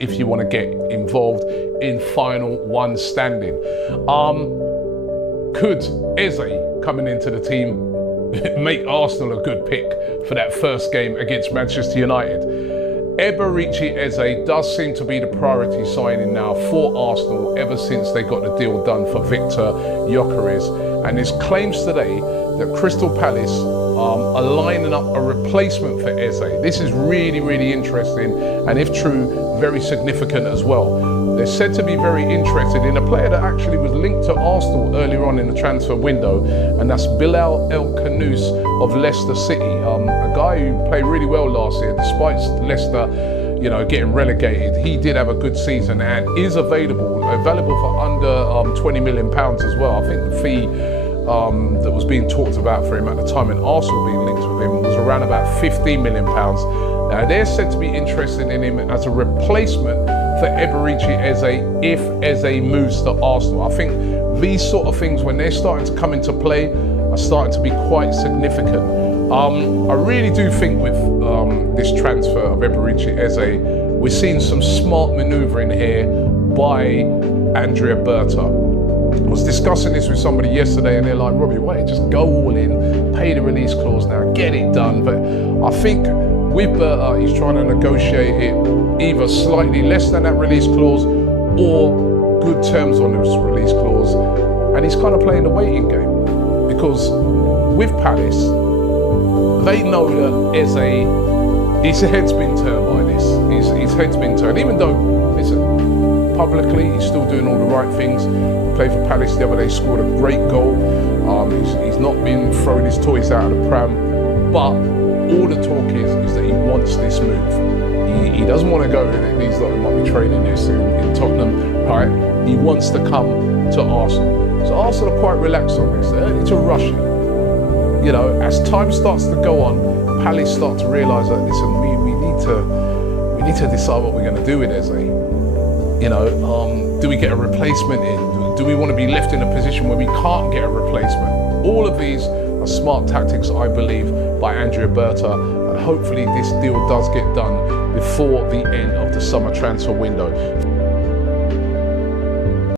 if you want to get involved in final one standing. Could Eze coming into the team make Arsenal a good pick for that first game against Manchester United? Eberechi Eze does seem to be the priority signing now for Arsenal ever since they got the deal done for Victor Gyökeres. And there's claims today that Crystal Palace are lining up a replacement for Eze. This is really, really interesting, and if true, very significant as well. They're said to be very interested in a player that actually was linked to Arsenal earlier on in the transfer window, and that's Bilal El Khanous of Leicester City, a guy who played really well last year, despite Leicester, getting relegated. He did have a good season and is available for under £20 million as well. I think the fee that was being talked about for him at the time, and Arsenal being linked with him, was around about £15 million. Now they're said to be interested in him as a replacement for Eberechi Eze if Eze moves to Arsenal. I think these sort of things, when they're starting to come into play, are starting to be quite significant. I really do think with this transfer of Eberechi Eze, we're seeing some smart manoeuvring here by Andrea Berta. I was discussing this with somebody yesterday, and they're like, Robbie, wait, just go all in, pay the release clause now, get it done. But I think with Berta, he's trying to negotiate it either slightly less than that release clause or good terms on this release clause. And he's kind of playing the waiting game, because with Palace, they know that Eze, his head's been turned by this. His head's been turned, even though, listen, publicly, he's still doing all the right things. He played for Palace the other day, scored a great goal. He's not been throwing his toys out of the pram, but all the talk is that he wants this move. He doesn't want to go in. These lot might be trading this in Tottenham, right? He wants to come to Arsenal. So Arsenal are quite relaxed on this. They don't need to rush it. As time starts to go on, Palace start to realise that, listen, we need to decide what we're going to do with Eze. Do we get a replacement in? Do we want to be left in a position where we can't get a replacement? All of these are smart tactics, I believe, by Andrea Berta, and hopefully this deal does get done before the end of the summer transfer window.